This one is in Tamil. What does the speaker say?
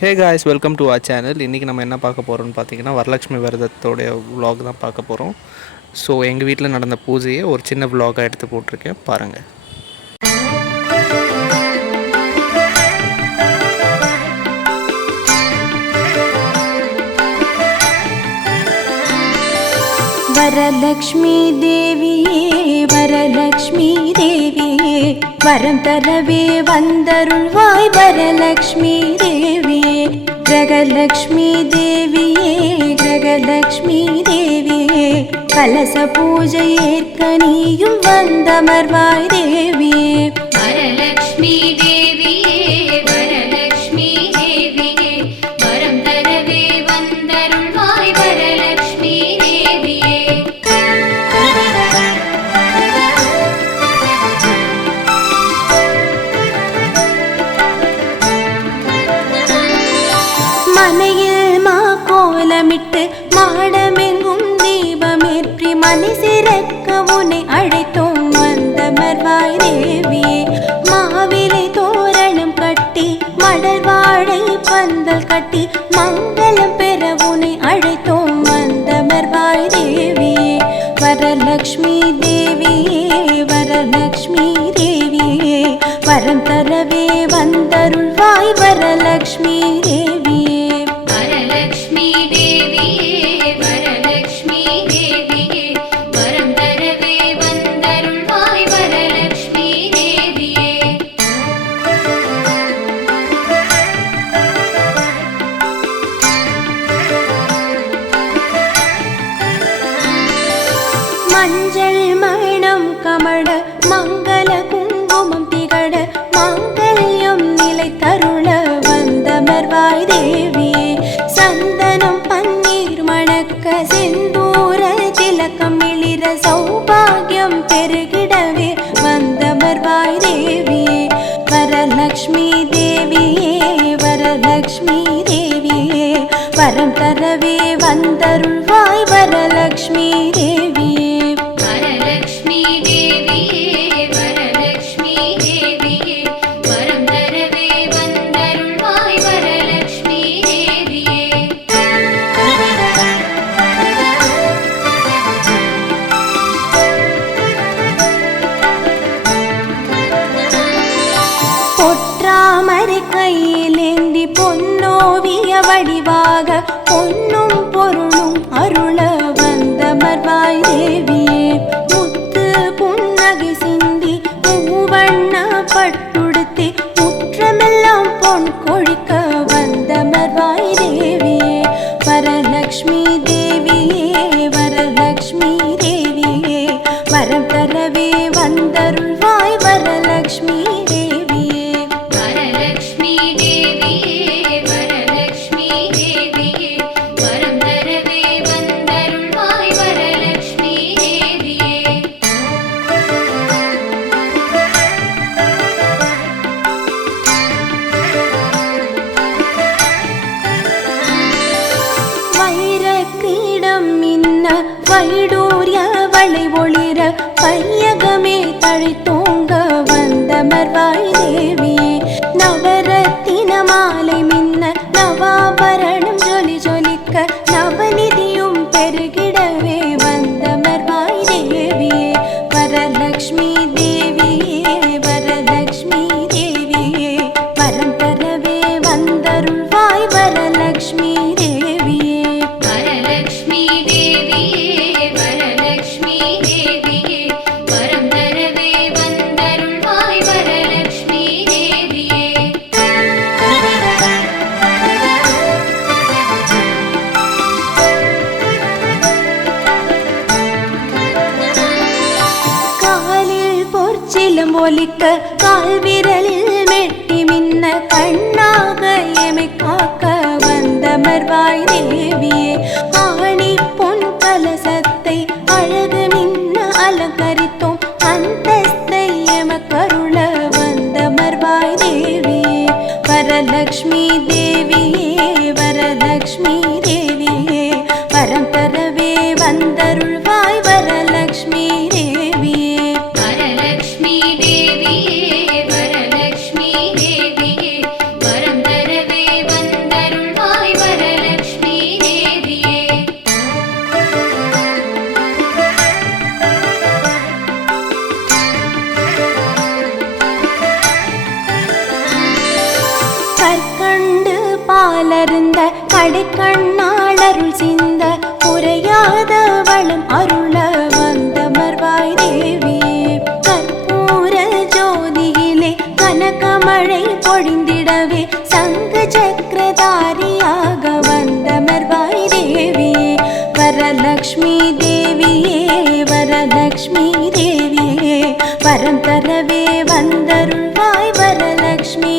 Hey guys, welcome to our channel. இன்றைக்கி நம்ம என்ன பார்க்க போகிறோம்னு பார்த்தீங்கன்னா, வரலட்சுமி விரதத்தோடைய vlog தான் பார்க்க போகிறோம். ஸோ எங்கள் வீட்டில் நடந்த பூஜையை ஒரு சின்ன vlog-ஆக எடுத்து போட்டிருக்கேன், பாருங்கள். வரலக்ஷ்மி தேவியே வரலக்ஷ்மி தேவியே வரம் தரவே வந்தருள்வாய் வரலக்ஷ்மி தேவியே கிரகலக்ஷ்மி தேவியே கிரகலக்ஷ்மி தேவியே கலச பூஜை ஏற்க நீயும் வந்தமர்வாய் தேவியே வரலக்ஷ்மி தேவியே வரலக்ஷ்மி தேவியே வரம் தரவே வந்தருள்வாய் வரலக்ஷ்மி தேவியே மனையில் மா கோலமிட்டு மாடமெங்கும் தீபமேற்றி மணி சிறக்க உன்னை அழைத்தோம் வந்தமர்வாய் தேவியே மாவிலை தோரணம் கட்டி மடல் வாழை பந்தல் கட்டி மங்களம் பெற உன்னை அழைத்தோம் வந்தமர்வாய் தேவியே வரலக்ஷ்மி தேவியே வரலக்ஷ்மி தேவியே வரம் தரவே வந்தருள்வாய் வரலக்ஷ்மி தேவியே வரலக்ஷ்மி தேவியே வரலக்ஷ்மி தேவியே வரம் தரவே வந்தருள்வாய் வரலக்ஷ்மி தேவியே மஞ்சள் மணம் கமழ மங்கள குங்குமம் திகழ மாங்கல்யம் நிலை தருள வந்தமர்வாய் தேவியே சந்தனம் பன்னீர் மணக்க செந்தூர திலக்கம் மிளிர சௌபாகியம் பெருகிடவே வந்தமர்வாய் தேவியே வரலக்ஷ்மி தேவியே வரலக்ஷ்மி தேவியே வரம் தரவே வந்தருள்வாய் வரலக்ஷ்மி தேவியே வரலக்ஷ்மி தேவியே வரலக்ஷ்மி தேவியே வரம் தரவே வந்தருள்வாய் வரலக்ஷ்மி தேவியே பொற்றாமரை கையிலேந்தி பொன்னோவிய வடிவாக பொன்னும் பொருளும் அருள வந்தமர்வாய் தேவியே முத்து புன்னகை சிந்தி மூவண்ண பட்டுடுத்தி முற்றமெல்லாம் பொன் கொழிக்க வந்தமர்வாய் தேவியே வரலக்ஷ்மி தேவியே வரலக்ஷ்மி தேவியே வரம் தரவே வந்தருள்வாய் வரலக்ஷ்மி தேவியே வரலக்ஷ்மி தேவியே வரலக்ஷ்மி தேவியே வரம் தரவே வந்தருள்வாய் வரலக்ஷ்மி தேவியே வைரக்கிரீடம் மின்ன வைடூரிய வளை ஒளிர பையகமே தழைத்தோங்க வந்தமர்வாய் தேவியே நவரத்தின மாலை மின்ன நவாபரணம் ஜொலி ஜொலிக்க நவநிதியும் பெருகிடவே வந்தமர்வாய் தேவியே வரலக்ஷ்மி தேவியே வரலக்ஷ்மி தேவியே வரம் தரவே வந்தருள்வாய் வரலக்ஷ்மி தேவியே வரலக்ஷ்மி தேவியே வரலக்ஷ்மி தேவியே வரம் தரவே வந்தருள்வாய் வரலக்ஷ்மி தேவியே காலில் பொற்சிலம் ஒலிக்க கால் விரலில் மெட்டி மின்ன கண்ணாக எமை காக்க வந்தமர்வாய் தேவியே ஆணி பொன் கலசத்தை அழகு மின்ன அலங்கரித்தோம் அந்தஸ்தை எமக்கருள வந்தமர்வாய் தேவியே வரலக்ஷ்மி தேவியே வரலக்ஷ்மி தேவியே வரம் தரவே வந்தருள்வாய் வரலக்ஷ்மி தேவியே வரலக்ஷ்மி தேவியே வரலக்ஷ்மி தேவியே வரம் தரவே வந்த பாலருந்த கடைக்கண்ணாளருள் சிந்த குறையாத வளம் அருள வந்தமர்வாய் தேவியே கற்பூர ஜோதியிலே கனகமழை பொழிந்திடவே சங்கு சக்கரதாரியாக வந்தமர்வாய் தேவியே வரலக்ஷ்மி தேவியே வரலக்ஷ்மி தேவியே வரம் தரவே வந்தருள்வாய் வரலக்ஷ்மி